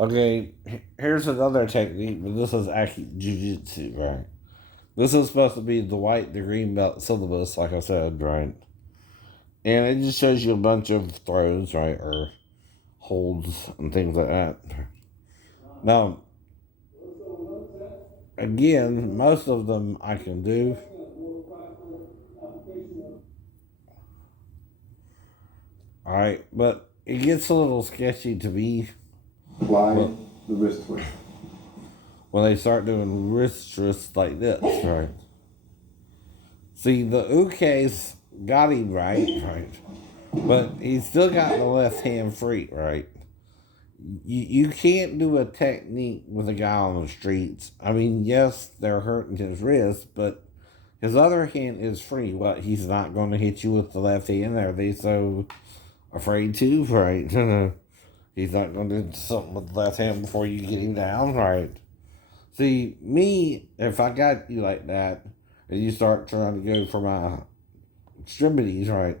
Okay, here's another technique, but this is actually jujitsu, right? This is supposed to be the white, the green belt syllabus, like I said, right? And it just shows you a bunch of throws, right, or holds and things like that. Now, again, most of them I can do. All right, but it gets a little sketchy to me. Apply the wrist twist. When they start doing wrist twists like this, right? See, the Uke's got him right? But he's still got the left hand free, right? You can't do a technique with a guy on the streets. I mean, yes, they're hurting his wrist, but his other hand is free. What, he's not going to hit you with the left hand? Are they so afraid to, right? He's not going to do something with the left hand before you get him down, right? See, me, if I got you like that, and you start trying to go for my extremities, right,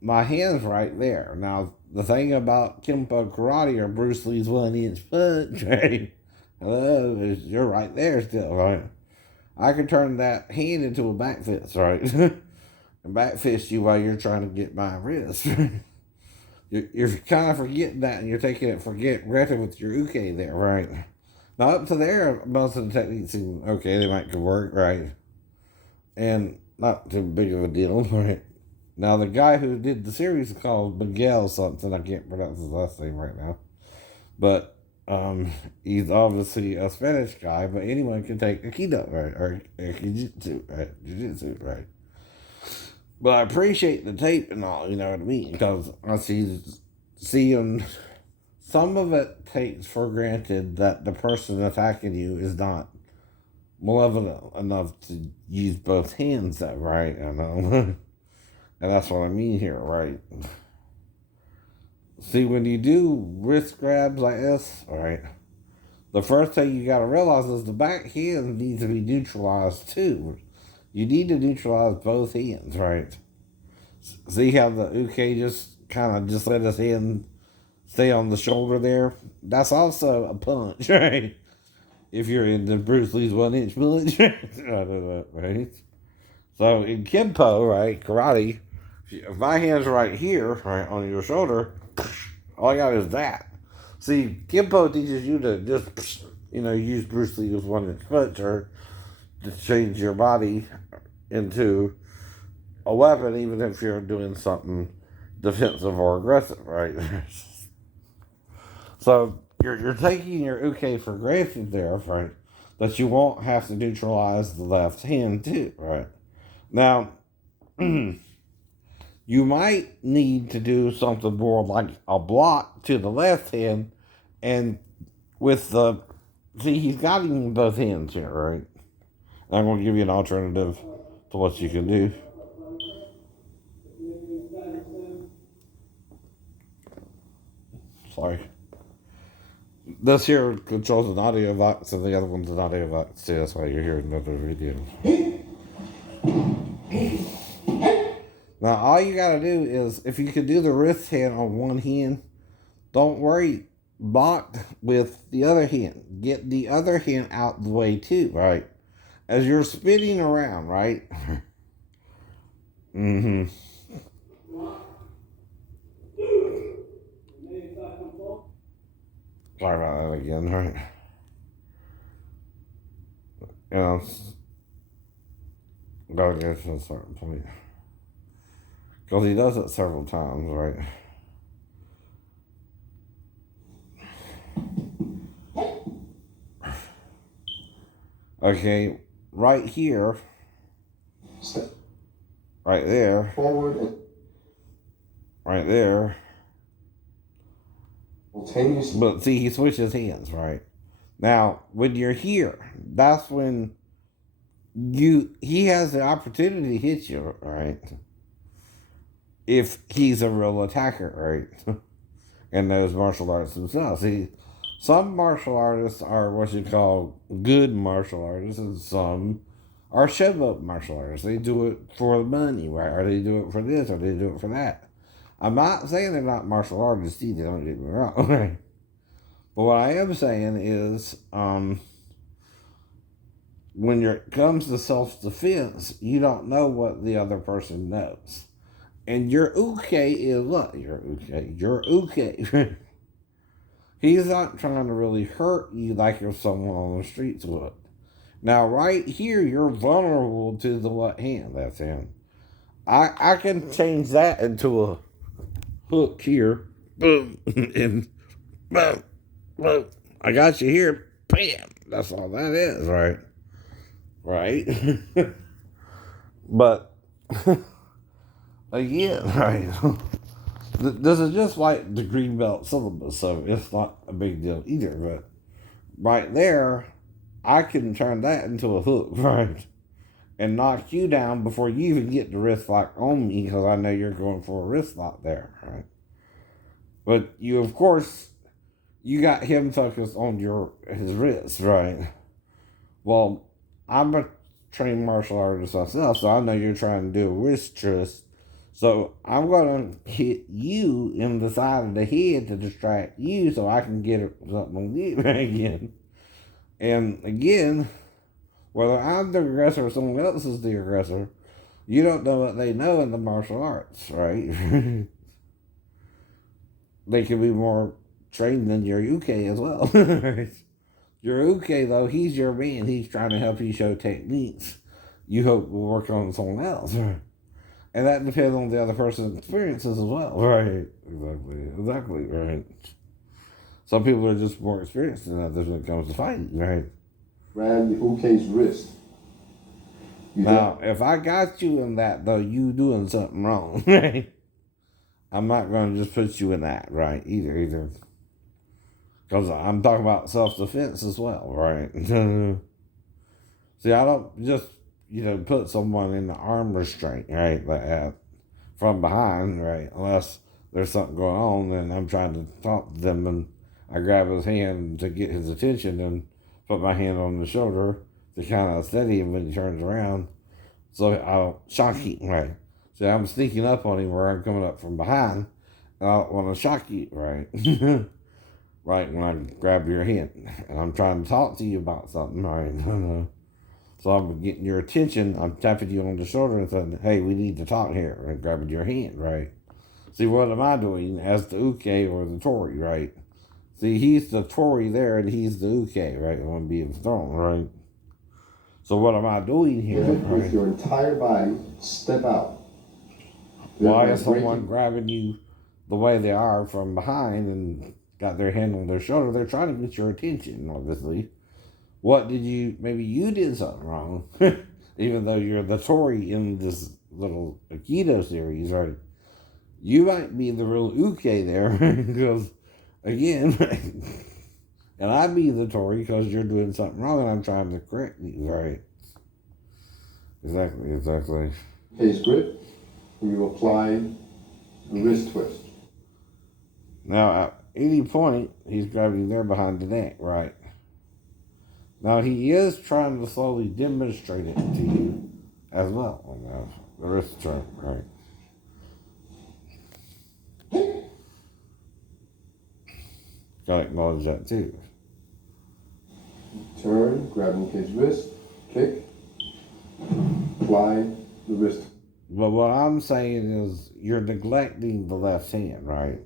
my hand's right there. Now, the thing about Kempo Karate or Bruce Lee's 1 inch punch, right, hello, is you're right there still, right? I can turn that hand into a back fist, right? And back fist you while you're trying to get my wrist. You're kind of forgetting that, and you're taking it for granted with your uke there, right? Now, up to there, most of the techniques seem okay. They might could work, right? And not too big of a deal, right? Now, the guy who did the series is called Miguel something. I can't pronounce his last name right now. But he's obviously a Spanish guy, but anyone can take Aikido, right? Or Jiu-Jitsu, right? Jiu-Jitsu, right? But I appreciate the tape and all, you know what I mean? Because I see some of it takes for granted that the person attacking you is not malevolent enough to use both hands, that right? I know. And that's what I mean here, right? See, when you do wrist grabs like this, right, the first thing you got to realize is the back hand needs to be neutralized too. You need to neutralize both hands, right? See how the uke just kind of just let his hand stay on the shoulder there? That's also a punch, right? If you're in the Bruce Lee's 1 inch punch, right? So in Kempo, right, karate, if my hand's right here, right, on your shoulder, all I got is that. See, Kempo teaches you to just, use Bruce Lee's 1 inch punch or to change your body into a weapon, even if you're doing something defensive or aggressive, right? So you're taking your uke for granted there, right? But you won't have to neutralize the left hand too, right? Now, you might need to do something more like a block to the left hand, and with the he's got him in both hands here, right? I'm going to give you an alternative to what you can do. Sorry. This here controls an audio box, and the other one's an audio box too. That's why you're hearing another video. Now, all you gotta do is, if you can do the wrist hand on one hand, don't worry, block with the other hand. Get the other hand out the way too, right? As you're spinning around, right? Mm-hmm. Sorry about that again, right? Gotta get to a certain point. Because he does it several times, right? Okay, right here, right there, Forward. right there. Simultaneously. But see, he switches hands, right? Now, when you're here, that's when he has the opportunity to hit you, right? If he's a real attacker, right? And those martial arts themselves. See, some martial artists are what you call good martial artists, and some are showboat martial artists. They do it for the money, right? Or they do it for this, or they do it for that. I'm not saying they're not martial artists either, don't get me wrong, right? But what I am saying is, when it comes to self-defense, you don't know what the other person knows. And your uke is what? Your uke. He's not trying to really hurt you like if someone on the streets would. Now, right here, you're vulnerable to the what hand. That's him. I can change that into a hook here. Boom. And boom. Boom. I got you here. Bam. That's all that is, right? Right? But, again, right? This is just like the Greenbelt syllabus, so it's not a big deal either. But right there, I can turn that into a hook, right? And knock you down before you even get the wrist lock on me, because I know you're going for a wrist lock there, right? But you, of course, you got him focused on his wrist, right? Well, I'm a trained martial artist myself, so I know you're trying to do a wrist twist. So I'm going to hit you in the side of the head to distract you so I can get something on you again. And again, whether I'm the aggressor or someone else is the aggressor, you don't know what they know in the martial arts, right? They can be more trained than your uke as well. Your uke, though, he's your man. He's trying to help you show techniques you hope will work on someone else. And that depends on the other person's experiences as well. Right. Exactly. Right. Some people are just more experienced than others when it comes to fighting. Right. Grab the uke's wrist. Now, if I got you in that, though, you doing something wrong. Right. I'm not going to just put you in that, right? Either. Because I'm talking about self-defense as well, right? See, I don't just, put someone in the arm restraint, right? Like that, from behind, right? Unless there's something going on and I'm trying to talk to them and I grab his hand to get his attention and put my hand on the shoulder to kind of steady him when he turns around so I don't shock him, right? See, I'm sneaking up on him where I'm coming up from behind and I don't want to shock you, right? Right, when I grab your hand and I'm trying to talk to you about something, right? So I'm getting your attention, I'm tapping you on the shoulder and saying, hey, we need to talk here, and grabbing your hand, right? See, what am I doing as the uke or the Tori, right? See, he's the Tori there and he's the uke, right? On being thrown, right? So what am I doing here? With your entire body, step out. Why is someone grabbing you the way they are from behind and got their hand on their shoulder? They're trying to get your attention, obviously. Maybe you did something wrong, even though you're the Tori in this little Aikido series, right? You might be the real uke there, because, again, and I be the Tori because you're doing something wrong and I'm trying to correct you, right? Exactly. Case grip, and you apply the wrist twist. Now, at any point, he's grabbing you there behind the neck, right? Now, he is trying to slowly demonstrate it to you as well on the wrist turn, right? Gotta acknowledge that too. Turn, grab his wrist, kick, apply the wrist. But what I'm saying is you're neglecting the left hand, right?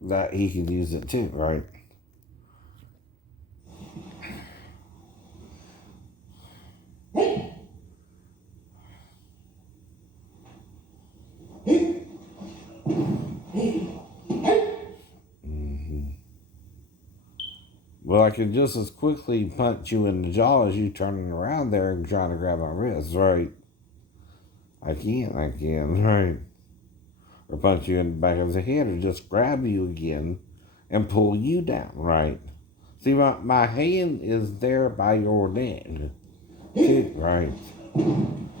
That he can use it too, right? Well, I can just as quickly punch you in the jaw as you turning around there and trying to grab my wrist, right? I can, right? Or punch you in the back of the head or just grab you again and pull you down, right? See, my hand is there by your neck, too, right?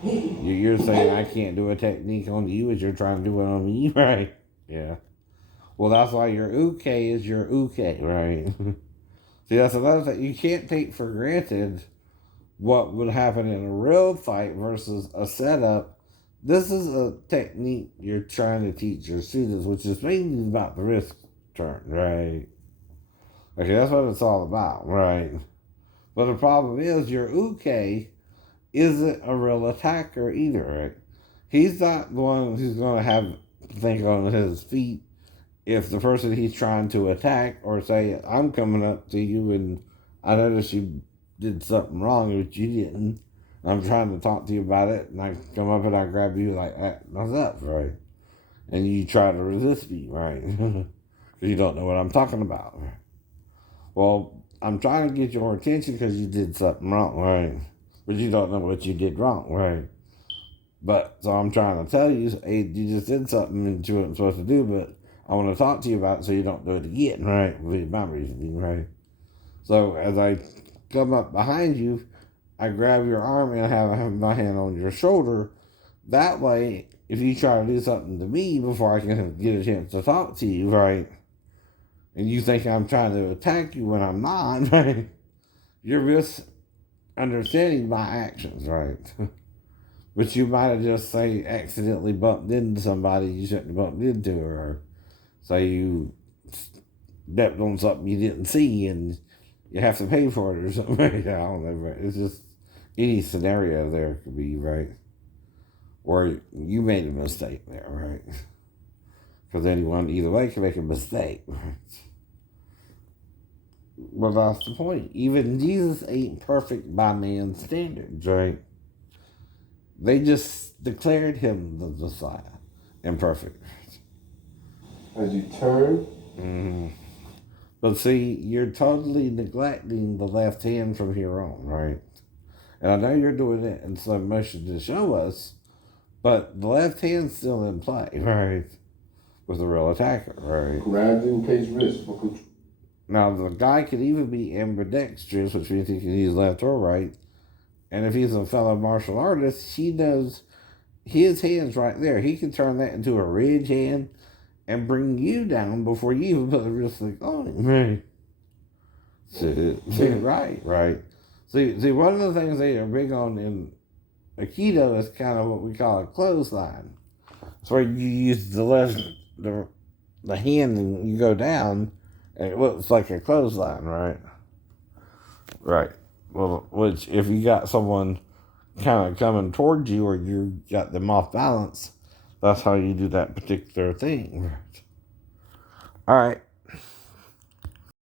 You're saying I can't do a technique on you as you're trying to do it on me, right? Yeah. Well, that's why your uke is your uke, right? See, that's another thing. You can't take for granted what would happen in a real fight versus a setup. This is a technique you're trying to teach your students, which is mainly about the wrist turn, right? Okay, that's what it's all about, right? But the problem is your Uke isn't a real attacker either, right? He's not the one who's going to have think on his feet if the person he's trying to attack or say, I'm coming up to you and I noticed you did something wrong, which you didn't. I'm trying to talk to you about it, and I come up and I grab you like, what's up, right? And you try to resist me, right? Because you don't know what I'm talking about. Well, I'm trying to get your attention because you did something wrong, right? But you don't know what you did wrong, right? But, so I'm trying to tell you, hey, you just did something that you weren't supposed to do, but I want to talk to you about it so you don't do it again, right? With my reasoning, right? So as I come up behind you, I grab your arm and I have my hand on your shoulder. That way, if you try to do something to me before I can get a chance to talk to you, right? And you think I'm trying to attack you when I'm not, right? You're misunderstanding my actions, right? But you might have just, say, accidentally bumped into somebody you shouldn't have bumped into, or say you stepped on something you didn't see and you have to pay for it or something. I don't know, right? It's just any scenario there could be, right? Or you made a mistake there, right? Because anyone either way can make a mistake, right? Well, that's the point. Even Jesus ain't perfect by man's standards, right? They just declared him the Messiah, imperfect. As you turn, But see, you're totally neglecting the left hand from here on, right? And I know you're doing it in slow motion to show us, but the left hand's still in play, right? With the real attacker, right? grab in case wrist for control. Now, the guy could even be ambidextrous, which means he can use left or right. And if he's a fellow martial artist, he knows his hand's right there. He can turn that into a ridge hand and bring you down before you even put the wrist on him. Right. Right. See, one of the things they are big on in Aikido is kind of what we call a clothesline. It's where you use the hand and you go down, and it looks like a clothesline, right? Right. Well, which if you got someone kind of coming towards you or you got them off balance, that's how you do that particular thing. Right. All right.